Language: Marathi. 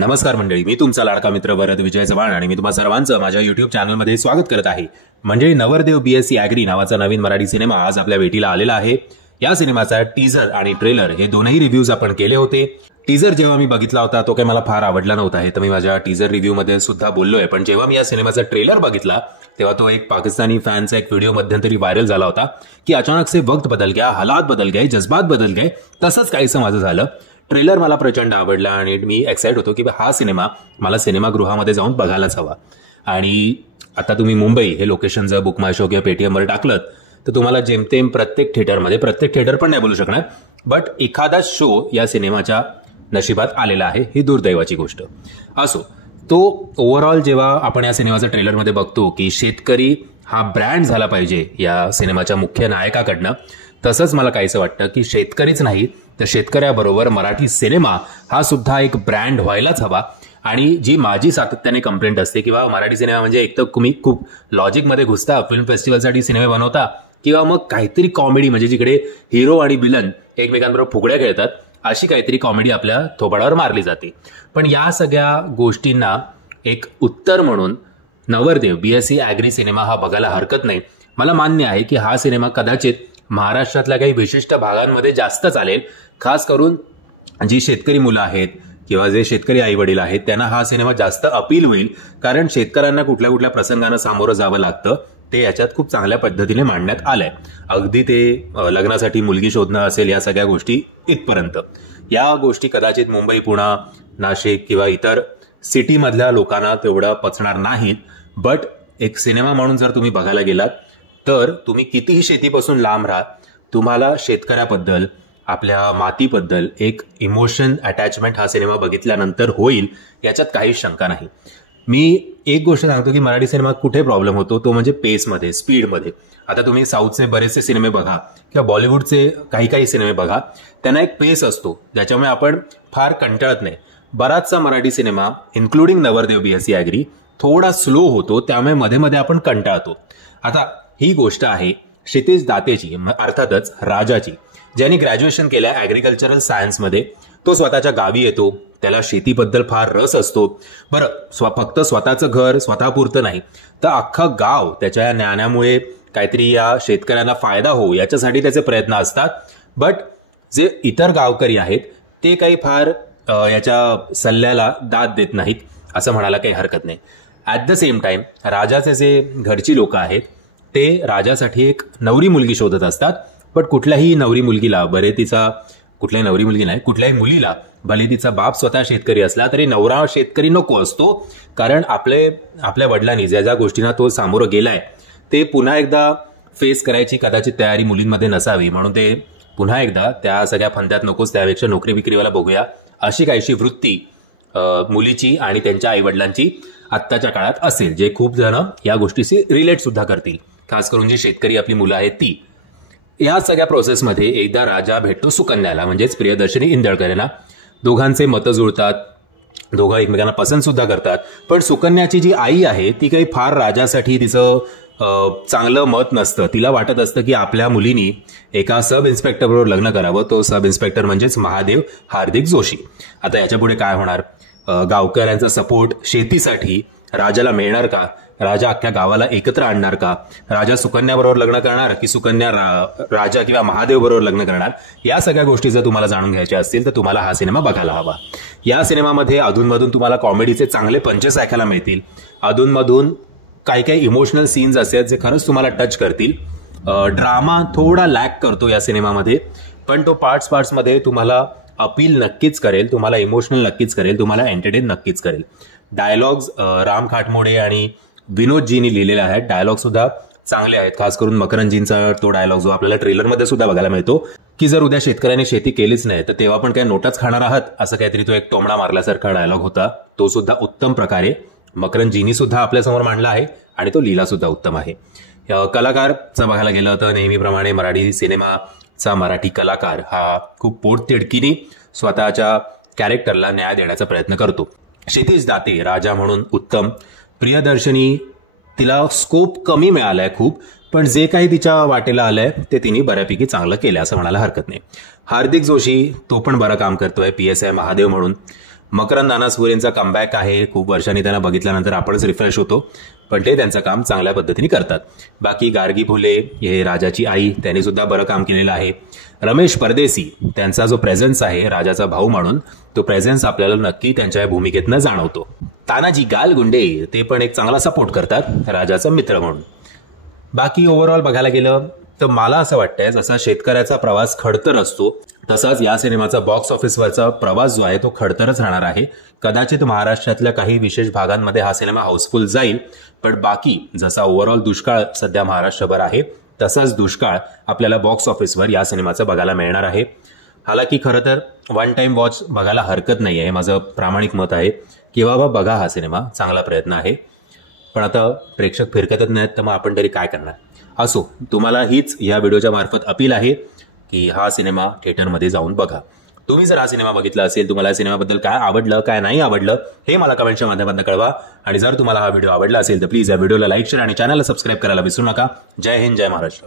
नमस्कार मंडळी, मी तुमचा लाडका मित्र वरद विजय चव्हाण आणि मी तुम्हा सर्वांचं माझ्या युट्यूब चॅनलमध्ये स्वागत करत आहे. मंडळी, नवरदेव BSc ॲग्री नावाचा नवीन मराठी सिनेमा आज आपल्या भेटीला आलेला आहे. या सिनेमाचा टीजर आणि ट्रेलर हे दोनही रिव्ह्यूज आपण केले होते. टीजर जेव्हा मी बघितला होता तो काही मला फार आवडला नव्हता, हे तर मी माझ्या टीजर रिव्ह्यूमध्ये सुद्धा बोललोय. पण जेव्हा मी या सिनेमाचा ट्रेलर बघितला तेव्हा तो एक पाकिस्तानी फॅनचा एक व्हिडिओ मध्यंतरी व्हायरल झाला होता की अचानक से वक्त बदल गया, हालात बदल गए, जज्बात बदल गए. तसंच काहीसं माझं झालं. ट्रेलर मला प्रचंड आवडला आणि मी एक्साइट होतो की हा सिनेमा मला सिनेमागृहामध्ये जाऊन बघायलाच हवा. आणि आता तुम्ही मुंबई हे लोकेशन जर बुक माय शो किंवा पेटीएमवर टाकलं तर तुम्हाला जेमतेम प्रत्येक थिएटर पण नाही बोलू शकणार, बट एखादा शो या सिनेमाच्या नशिबात आलेला आहे. ही दुर्दैवाची गोष्ट असो. तो ओव्हरऑल जेव्हा आपण या सिनेमाच्या ट्रेलरमध्ये बघतो की शेतकरी हा ब्रँड झाला पाहिजे या सिनेमाच्या मुख्य नायकाकडनं, तसंच मला काहीसं वाटतं की शेतकरीच नाही तर शेतकऱ्याबरोबर मराठी सिनेमा हा सुद्धा एक ब्रँड व्हायलाच हवा. आणि जी माझी सातत्याने कंप्लेंट असते किंवा मराठी सिनेमा म्हणजे एक तर तुम्ही खूप लॉजिकमध्ये घुसता, फिल्म फेस्टिवलसाठी सिनेमे बनवता, किंवा मग काहीतरी कॉमेडी म्हणजे जिकडे हिरो आणि विलन एकमेकांबरोबर फुगड्या खेळतात अशी काहीतरी कॉमेडी आपल्या थोबाडावर मारली जाते. पण या सगळ्या गोष्टींना एक उत्तर म्हणून नवरदेव BSc ॲग्री सिनेमा हा बघायला हरकत नाही. मला मान्य आहे की हा सिनेमा कदाचित महाराष्ट्रातल्या काही विशिष्ट भागांमध्ये जास्त चालेल, खास करून जी शेतकरी मुलं आहेत किंवा जे शेतकरी आई वडील आहेत त्यांना हा सिनेमा जास्त अपील होईल, कारण शेतकऱ्यांना कुठल्या कुठल्या प्रसंगांना सामोरं जावं लागतं ते याच्यात खूप चांगल्या पद्धतीने मांडण्यात आलंय. अगदी ते लग्नासाठी मुलगी शोधणं असेल, या सगळ्या गोष्टी इथपर्यंत. या गोष्टी कदाचित मुंबई, पुणे, नाशिक किंवा इतर सिटीमधल्या लोकांना तेवढं पचणार नाहीत. बट एक सिनेमा म्हणून जर तुम्ही बघायला गेलात तर तुम्ही कितीही शेतीपासून लांब राहा, तुम्हाला शेतकऱ्याबद्दल, आपल्या मातीबद्दल एक इमोशन अटॅचमेंट हा सिनेमा बघितल्यानंतर होईल, याच्यात काहीच शंका नाही. मी एक गोष्ट सांगतो की मराठी सिनेमात कुठे प्रॉब्लेम होतो तो म्हणजे पेसमध्ये, स्पीडमध्ये. आता तुम्ही साऊथचे बरेचसे सिनेमे बघा किंवा बॉलिवूडचे काही सिनेमे बघा, त्यांना एक पेस असतो ज्याच्यामुळे आपण फार कंटाळत नाही. बराचसा मराठी सिनेमा इन्क्लुडिंग नवरदेव BSc ॲग्री थोडा स्लो होतो, त्यामुळे मध्ये मध्ये आपण कंटाळतो. आता ही गोष्ट आहे क्षितिज दातेची, अर्थातच राजाची, ज्यांनी ग्रॅज्युएशन केलं ॲग्रिकल्चरल सायन्समध्ये. तो स्वतःच्या गावी येतो, त्याला शेतीबद्दल फार रस असतो. बरं, फक्त स्वतःचं घर स्वतःपुरतं नाही तर अख्खं गाव त्याच्या या ज्ञानामुळे काहीतरी या शेतकऱ्यांना फायदा हो याच्यासाठी त्याचे प्रयत्न असतात. बट जे इतर गावकरी आहेत ते काही फार याच्या सल्ल्याला दाद देत नाहीत असं म्हणायला काही हरकत नाही. ॲट द सेम टाइम राजाचे जे घरची लोक आहेत ते राजासाठी एक नवरी मुलगी शोधत असतात. पण कुठल्याही नवरी मुलगीला, कुठल्याही मुलीला भले तिचा बाप स्वतः शेतकरी असला तरी नवरा शेतकरी नको असतो, कारण आपल्या वडिलांनी ज्या गोष्टींना तो सामोरं गेलाय ते पुन्हा एकदा फेस करायची कदाचित तयारी मुलींमध्ये नसावी, म्हणून ते पुन्हा एकदा त्या सगळ्या फंद्यात नकोच, त्यापेक्षा नोकरी विक्रीवाला बघूया अशी काहीशी वृत्ती मुलीची आणि त्यांच्या आईवडिलांची आत्ताच्या काळात असेल, जे खूप जण या गोष्टीशी रिलेट सुद्धा करतील, खास करून जी शेतकरी आपली मुलं आहेत ती. या सगळ्या प्रोसेसमध्ये एकदा राजा भेटतो सुकन्याला, म्हणजेच प्रियदर्शनी इंदळकर यांना. दोघांचे मतं जुळतात, दोघं एकमेकांना पसंत सुद्धा करतात. पण सुकन्याची जी आई आहे ती काही फार राजासाठी तिचं चांगलं मत नसतं. तिला वाटत असतं की आपल्या मुलीनी एका सब इन्स्पेक्टर बरोबर लग्न करावं. तो सब इन्स्पेक्टर म्हणजेच महादेव हार्दिक जोशी. आता याच्यापुढे काय होणार? गावकऱ्यांचा सपोर्ट शेतीसाठी राजाला मिळणार का? राजा अख्ख्या गावाला एकत्र आणणार का? राजा सुकन्या बरोबर लग्न करणार की सुकन्या राजा किंवा महादेव बरोबर लग्न करणार? या सगळ्या गोष्टी जर तुम्हाला जाणून घ्यायच्या असतील तर तुम्हाला हा सिनेमा बघायला हवा. या सिनेमामध्ये अधूनमधून तुम्हाला कॉमेडीचे चांगले पंचेस ऐकायला मिळतील. अधूनमधून काही इमोशनल सीन्स असतात जे खरंच तुम्हाला टच करतील. ड्रामा थोडा लॅक करतो या सिनेमामध्ये, पण तो पार्ट्समध्ये तुम्हाला अपील नक्कीच करेल, तुम्हाला इमोशनल नक्कीच करेल, तुम्हाला एंटरटेन नक्कीच करेल. डायलॉग्स राम खाटमोडे आणि विनोदजींनी लिहिलेले आहेत. डायलॉग सुद्धा चांगले आहेत, खास करून मकरंदजींचा तो डायलॉग जो आपल्याला ट्रेलरमध्ये सुद्धा बघायला मिळतो की जर उद्या शेतकऱ्यांनी शेती केलीच नाही तर तेव्हा पण काय नोटाच खाणार आहात, असं काहीतरी तो एक टोमणा मारल्यासारखा डायलॉग होता. तो सुद्धा उत्तम प्रकारे मकरंदजींनी सुद्धा आपल्यासमोर मांडला आहे आणि तो लिहिला सुद्धा उत्तम आहे. कलाकारचं बघायला गेलं तर नेहमीप्रमाणे मराठी सिनेमाचा मराठी कलाकार हा खूप पोटतिडकीने स्वतःच्या कॅरेक्टरला न्याय देण्याचा प्रयत्न करतो. क्षितिज दाते राजा म्हणून उत्तम. प्रियदर्शनी, तिला स्कोप कमी मिळालाय खूप, पण जे काही तिच्या वाटेला आलंय ते तिने बऱ्यापैकी चांगलं केलं असं म्हणायला हरकत नाही. हार्दिक जोशी तो पण बरं काम करतोय PSI महादेव म्हणून. मकरंद अनासपुरे यांचा कमबॅक आहे. खूप वर्षांनी त्यांना बघितल्यानंतर आपणच रिफ्रेश होतो, पण ते त्यांचं काम चांगल्या पद्धतीने करतात. बाकी गार्गी फुले हे राजाची आई, त्यांनी सुद्धा बरं काम केलेलं आहे. रमेश परदेसी, त्यांचा जो प्रेझेन्स आहे राजाचा भाऊ म्हणून, तो प्रेझेन्स आपल्याला नक्की त्यांच्या भूमिकेतनं जाणवतो. तानाजी गालगुंडे, ते पण एक चांगला सपोर्ट करतात राजाचा मित्र म्हणून. बाकी ओव्हरऑल बघायला गेलं तर मला असं वाटतंय, जसा शेतकऱ्याचा प्रवास खडतर असतो तसाच या सिनेमाचा बॉक्स ऑफिसवरचा प्रवास जो आहे तो खडतरच राहणार आहे. कदाचित महाराष्ट्रातल्या काही विशेष भागांमध्ये हा सिनेमा हाऊसफुल जाईल, पण बाकी जसा ओव्हरऑल दुष्काळ सध्या महाराष्ट्रभर आहे तसाच दुष्काळ आपल्याला बॉक्स ऑफिसवर या सिनेमाचं बघायला मिळणार आहे. हालाकी खरं तर वन टाइम वॉच बघायला हरकत नाही आहे, माझं प्रामाणिक मत आहे की बाबा बघा हा सिनेमा, चांगला प्रयत्न आहे. पण आता प्रेक्षक फिरकतच नाहीत, तर मग आपण तरी काय करणार. असो, तुम्हाला हीच या व्हिडिओच्या मार्फत अपील आहे की हा सिनेमा थिएटरमध्ये जाऊन बघा. तुम्ही जर हा सिनेमा बघितला असेल, तुम्हाला या सिनेमाबद्दल काय आवडलं काय नाही आवडलं हे मला कमेंटच्या माध्यमातून कळवा. आणि जर तुम्हाला हा व्हिडिओ आवडला असेल तर प्लीज या व्हिडिओला लाईक, शेअर आणि चॅनलला सबस्क्राईब करायला विसरू नका. जय हिंद, जय महाराष्ट्र.